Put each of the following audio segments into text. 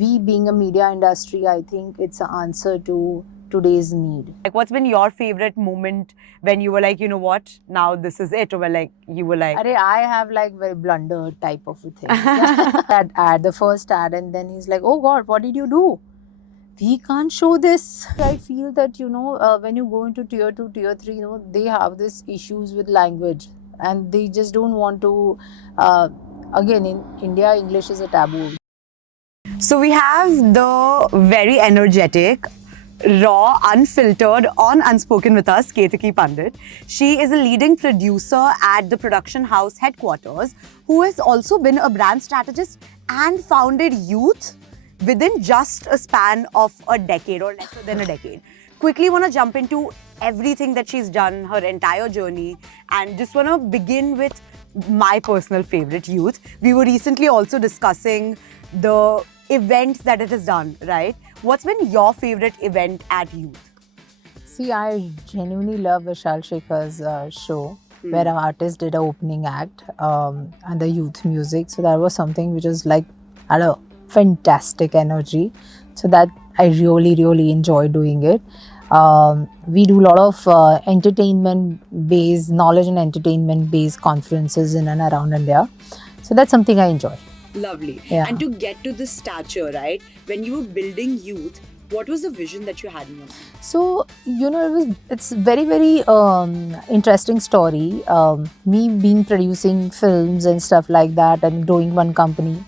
we being a media industry, I think it's an answer to today's need. Like, what's been your favorite moment when you were like, you know what, now this is it, or like you were like, I have like very blunder type of a thing. That ad, the first ad, and then he's like, "Oh God, what did you do? We can't show this." I feel that when you go into tier 2, tier 3, they have this issues with language, and they just don't want to. Again, in India, English is a taboo. So we have the very energetic, raw, unfiltered, on Unspoken with us, Ketaki Pandit. She is a leading producer at the production house headquarters, who has also been a brand strategist and founded Youth within just a span of a decade or lesser than a decade. Quickly want to jump into everything that she's done, her entire journey, and just want to begin with my personal favorite, Youth. We were recently also discussing the events that it has done, right? What's been your favorite event at Youth? See, I genuinely love Vishal Shekhar's show, where an artist did an opening act and the youth music. So that was something which was like had a fantastic energy. So that I really, really enjoy doing it. We do a lot of entertainment-based, knowledge and entertainment-based conferences in and around India. So that's something I enjoy. Lovely. Yeah. And to get to this stature, right? When you were building Youth, what was the vision that you had in your mind? So it's very, very interesting story. Me being producing films and stuff like that, and growing one company.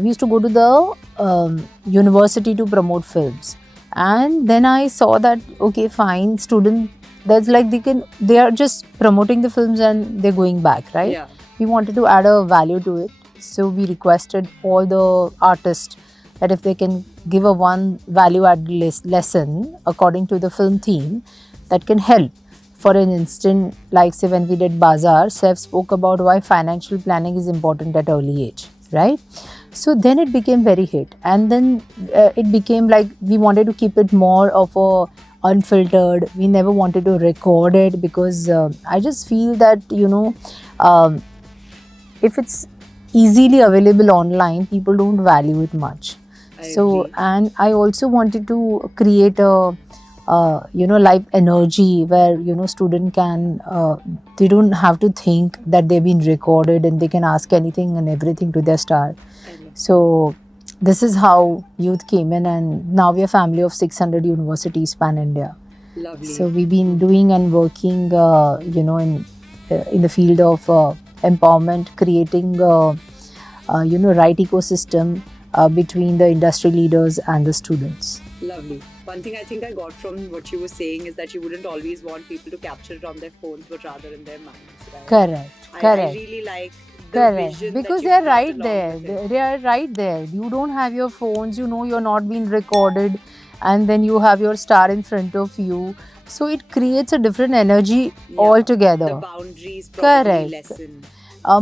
We used to go to the university to promote films, and then I saw that okay, fine, student. That's like they are just promoting the films and they're going back, right? Yeah. We wanted to add a value to it, so we requested all the artists that if they can give a one value added lesson according to the film theme that can help. For an instant, like say when we did Bazaar, Seth spoke about why financial planning is important at early age, right? So then it became very hit, and then it became like we wanted to keep it more of a unfiltered. We never wanted to record it because I just feel that um, if it's easily available online, people don't value it much. So, and I also wanted to create a live energy where student can they don't have to think that they've been recorded and they can ask anything and everything to their star. So this is how Youth came in, and now we are a family of 600 universities pan India. Lovely. So we've been doing and working in the field of empowerment, creating right ecosystem between the industry leaders and the students. Lovely. One thing I think I got from what you were saying is that you wouldn't always want people to capture it on their phones, but rather in their minds, right? Correct. I really like the Correct. vision Because that they are you brought right along there. with it. They are right there. You don't have your phones, you're not being recorded, and then you have your star in front of you. So it creates a different energy altogether. The boundaries probably Correct. lessen.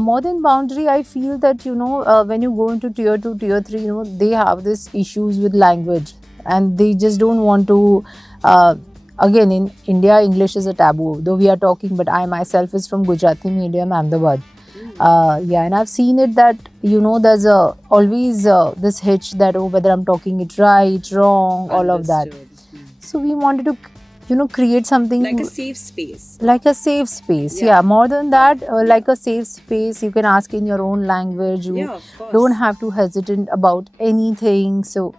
More than boundary, I feel that when you go into tier 2, tier 3, they have this issues with language, and they just don't want to. Again, in India, English is a taboo. Though we are talking, but I myself is from Gujarati medium, Ahmedabad. And I've seen it that there's always this hitch that whether I'm talking it right, wrong, all of that. So we wanted to create something like a safe space. Yeah, more than that, like a safe space. You can ask in your own language. You of course. don't have to hesitate about anything. So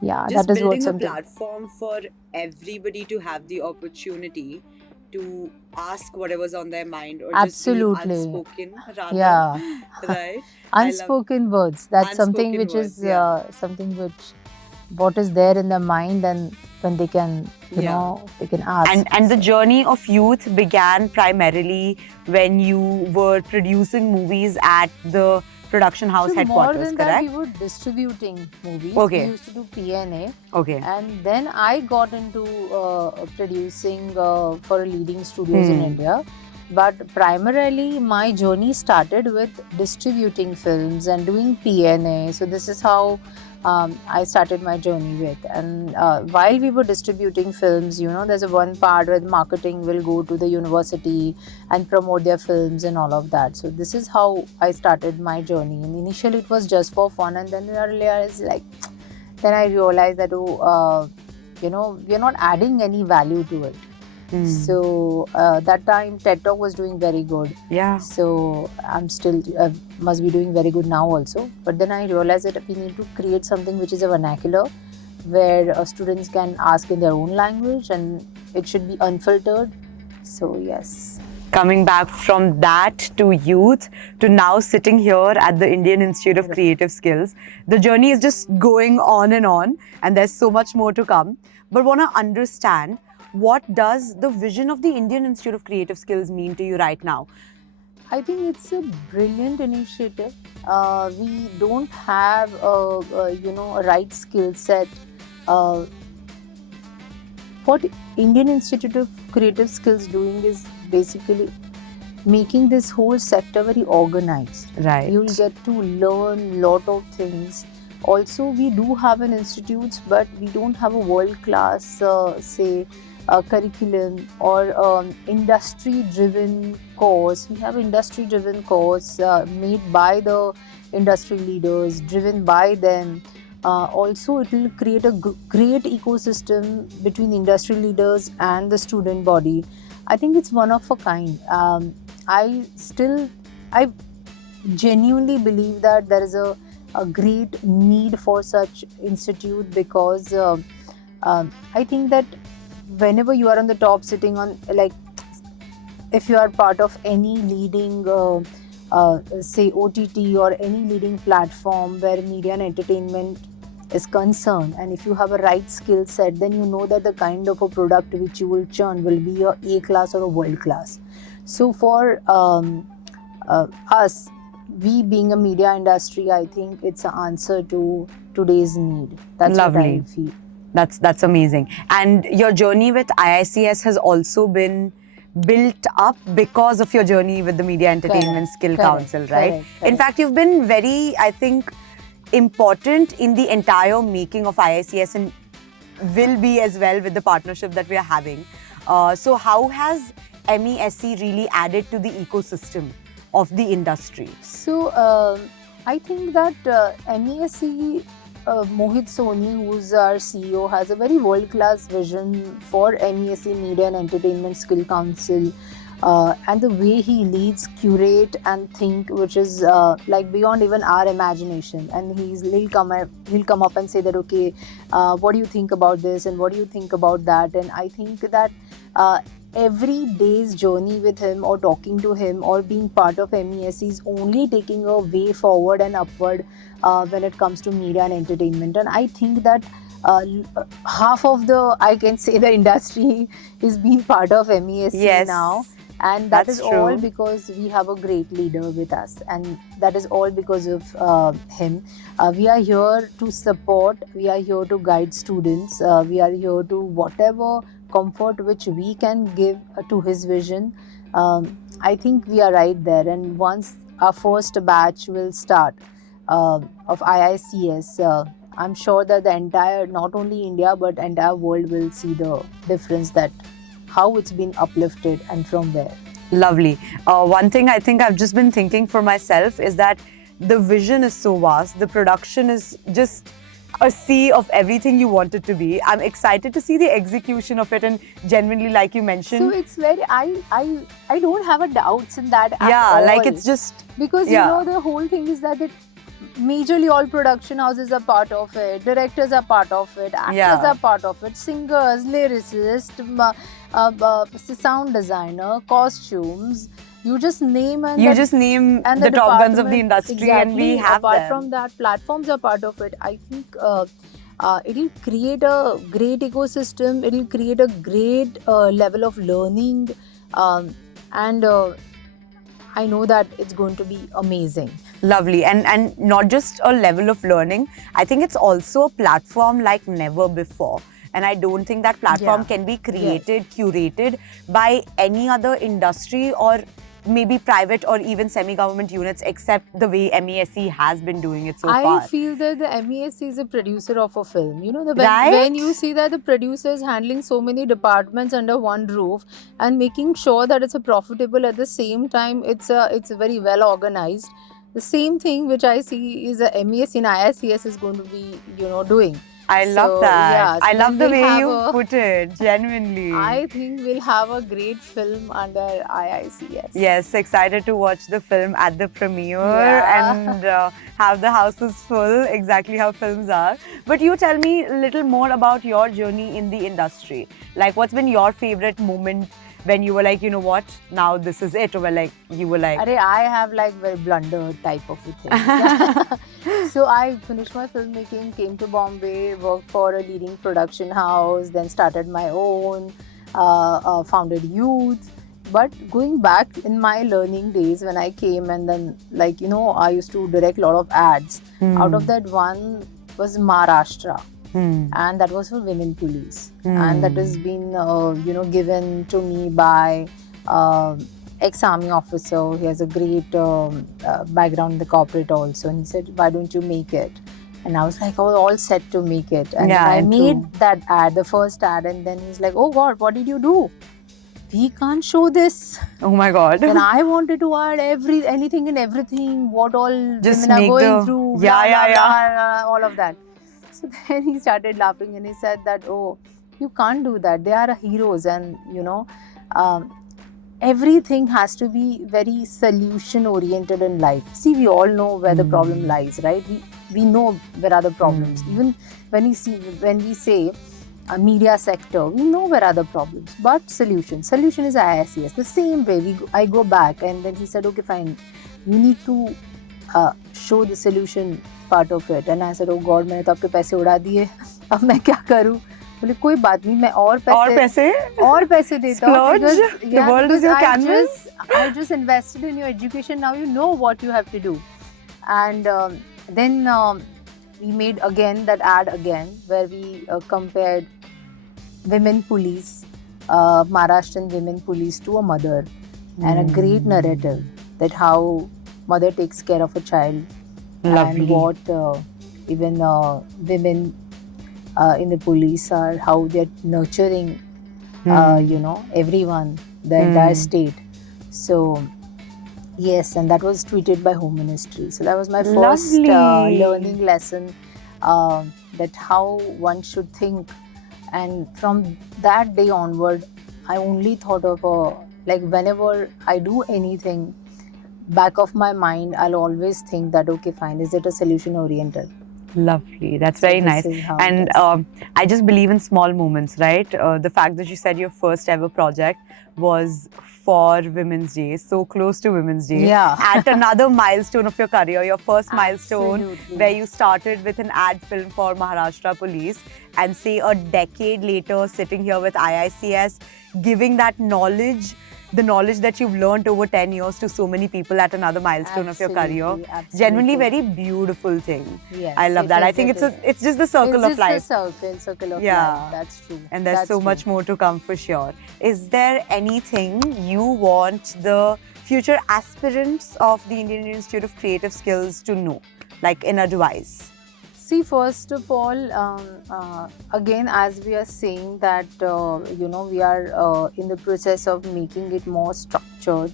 yeah, Just that is what building a something. platform for everybody to have the opportunity to ask whatever's on their mind, or Absolutely. just be unspoken rather. Yeah. Right. Unspoken words. That's something Unspoken which words, is yeah. something which what is there in their mind, and when they can they can ask. And the journey of Youth began primarily when you were producing movies at the production house So headquarters, more than correct? that, we were distributing movies. Okay. We used to do PNA. Okay. And then I got into producing for leading studios in India. But primarily, my journey started with distributing films and doing PNA. So this is how I started my journey with. And while we were distributing films, there's a one part where the marketing will go to the university and promote their films and all of that. So this is how I started my journey. And initially, it was just for fun, and then I realized like then I realized that we're not adding any value to it. So that time TED Talk was doing very good. Yeah. So I'm still must be doing very good now also. But then I realized that we need to create something which is a vernacular, where students can ask in their own language, and it should be unfiltered. So yes. Coming back from that to youth to now sitting here at the Indian Institute of Creative Skills, the journey is just going on, and there's so much more to come. But want to understand, what does the vision of the Indian Institute of Creative Skills mean to you right now? I think it's a brilliant initiative. We don't have a right skill set. What Indian Institute of Creative Skills doing is basically making this whole sector very organized. Right. You'll get to learn lot of things. Also, we do have an institute, but we don't have a world-class, curriculum or industry-driven course. We have industry-driven course made by the industry leaders, driven by them. Also, it will create a great ecosystem between industry leaders and the student body. I think it's one of a kind. I genuinely believe that there is a great need for such institute, because I think that whenever you are on the top, sitting on, like, if you are part of any leading say OTT or any leading platform where media and entertainment is concerned, and if you have a right skill set, then you know that the kind of a product which you will churn will be a class or a world class. So for us, we being a media industry, I think it's an answer to today's need. That's Lovely. what I feel. That's amazing. And your journey with IICS has also been built up because of your journey with the Media Entertainment Skill Council, right? In fact, you've been very, I think, important in the entire making of IICS, and will be as well with the partnership that we are having. So how has MESC really added to the ecosystem of the industry? So I think that MESC, Mohit Soni, who's our CEO, has a very world-class vision for MESC Media and Entertainment Skill Council, and the way he leads, curate and think, which is like beyond even our imagination. And he'll come up and say that, okay, what do you think about this, and what do you think about that? And I think that every day's journey with him, or talking to him, or being part of MESC is only taking a way forward and upward when it comes to media and entertainment. And I think that half of the industry is being part of MESC now. And that is all because we have a great leader with us, and that is all because of him. We are here to support, we are here to guide students, we are here to whatever comfort which we can give to his vision. I think we are right there, and once our first batch will start of IICS, I'm sure that the entire, not only India but entire world will see the difference, that how it's been uplifted and from where. Lovely. One thing I think I've just been thinking for myself is that the vision is so vast, the production is just a sea of everything you want it to be. I'm excited to see the execution of it, and genuinely, like you mentioned. So it's very, I don't have a doubts in that at all. Yeah, like it's just, because you know, the whole thing is that majorly all production houses are part of it, directors are part of it, actors are part of it, singers, lyricists, sound designer, costumes. You just name and the top guns of the industry, and we have apart them. from that, platforms are part of it. I think it'll create a great ecosystem. It'll create a great level of learning, and I know that it's going to be amazing. Lovely. And not just a level of learning, I think it's also a platform like never before. And I don't think that platform can be created, curated by any other industry or maybe private or even semi-government units, except the way MESC has been doing it so far. I feel that the MESC is a producer of a film. You know, when you see that the producer is handling so many departments under one roof and making sure that it's a profitable, at the same time it's very well organized. the same thing which I see is a MES in IICS is going to be, doing. I love So, that. yeah, so I love then the we'll way have you a- put it, genuinely. I think we'll have a great film under IICS. Yes, excited to watch the film at the premiere Yeah. and have the houses full, exactly how films are. But you tell me a little more about your journey in the industry. Like, what's been your favorite moment when you were like, you know what, now this is it? Or like, you were like, Arey, I have like very blunder type of a thing. So I finished my filmmaking, came to Bombay, worked for a leading production house, then started my own, founded Youth. But going back in my learning days when I came and then I used to direct a lot of ads. Out of that one was Maharashtra. And that was for women police. And that has been, given to me by ex-army officer. He has a great background in the corporate also. And he said, why don't you make it? And I was like, oh, all set to make it. And Yeah, I true. made that ad, the first ad. And then he's like, oh God, what did you do? We can't show this. oh my God. Then I wanted to add anything and everything, what all Just women are make going the- through, Yeah, blah, yeah, blah, yeah. blah, blah, all of that. So then he started laughing and he said that, oh, you can't do that. They are heroes, and everything has to be very solution oriented in life. See, we all know where the problem lies, right? We know where are the problems. Even when we say media sector, we know where are the problems, but solution is IICS. The same way I go back, and then he said, okay, fine, you need to show the solution part of it. And I said, oh God, मैंने तो आपके पैसे उड़ा दिए, अब मैं क्या करूँ? बोले कोई बात नहीं, मैं और पैसे देता हूँ. Splurge? The world is your canvas? I just invested in your education. Now you know what you have to do. And then we made again that ad again where we compared women police, Maharashtrian women police to a mother, and a great narrative that how mother takes care of a child. Lovely. And what even women in the police are, how they're nurturing, everyone, the entire state. So, yes, and that was tweeted by Home Ministry. So that was my first Lovely. learning lesson, that how one should think. And from that day onward, I only thought of whenever I do anything, back of my mind, I'll always think that, okay, fine, is it a solution oriented? Lovely. That's So very this nice. is how And it is. I just believe in small moments, right? The fact that you said your first ever project was for Women's Day, so close to Women's Day. Yeah. At another milestone of your career, your first milestone, Absolutely. where you started with an ad film for Maharashtra Police, and say a decade later, sitting here with IICS, giving that knowledge, the knowledge that you've learned over 10 years to so many people at another milestone of your career. Absolutely. Genuinely very beautiful thing. Yes, I love it that. I is, think it is. it's just the circle It's of life. just a circle of Yeah. life. That's true. And there's That's so true. much more to come for sure. Is there anything you want the future aspirants of the Indian Institute of Creative Skills to know, like in advice? See, first of all, again, as we are saying that, we are in the process of making it more structured.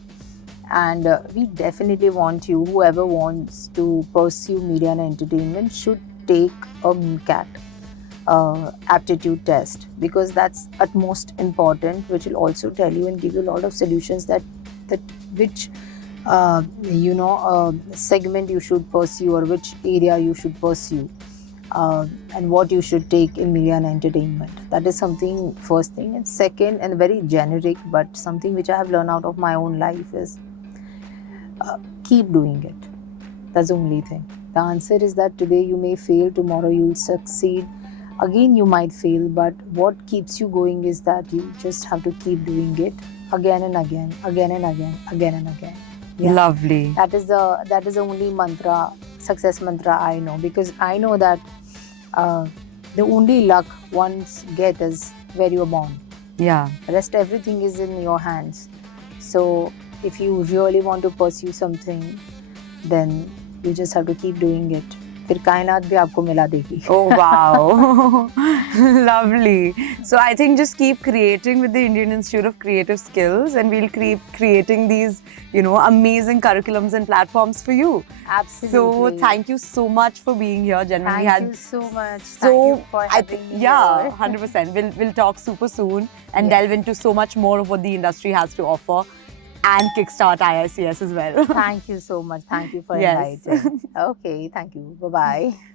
And we definitely want you, whoever wants to pursue media and entertainment should take a MCAT aptitude test, because that's utmost important, which will also tell you and give you a lot of solutions that which segment you should pursue or which area you should pursue, and what you should take in media and entertainment. That is something, first thing. And second, and very generic, but something which I have learned out of my own life is keep doing it. That's the only thing. The answer is that today you may fail, tomorrow you will succeed. Again, you might fail, but what keeps you going is that you just have to keep doing it again and again, again and again, again and again. Yeah. Lovely. That is the only mantra, success mantra I know, because I know that the only luck one's get is where you are born. Yeah. Rest everything is in your hands. So if you really want to pursue something, then you just have to keep doing it. फिर कायनात भी आपको मिला देगी. Oh wow, lovely. So I think just keep creating with the Indian Institute of Creative Skills, and we'll keep creating these, amazing curriculums and platforms for you. Absolutely. So thank you so much for being here. Genuinely, Thank you so much. So Thank you for having me yeah, here. 100%. We'll talk super soon and Yes. delve into so much more of what the industry has to offer, and kickstart IICS as well. Thank you so much. Thank you for Yes. inviting. Okay, thank you. Bye-bye.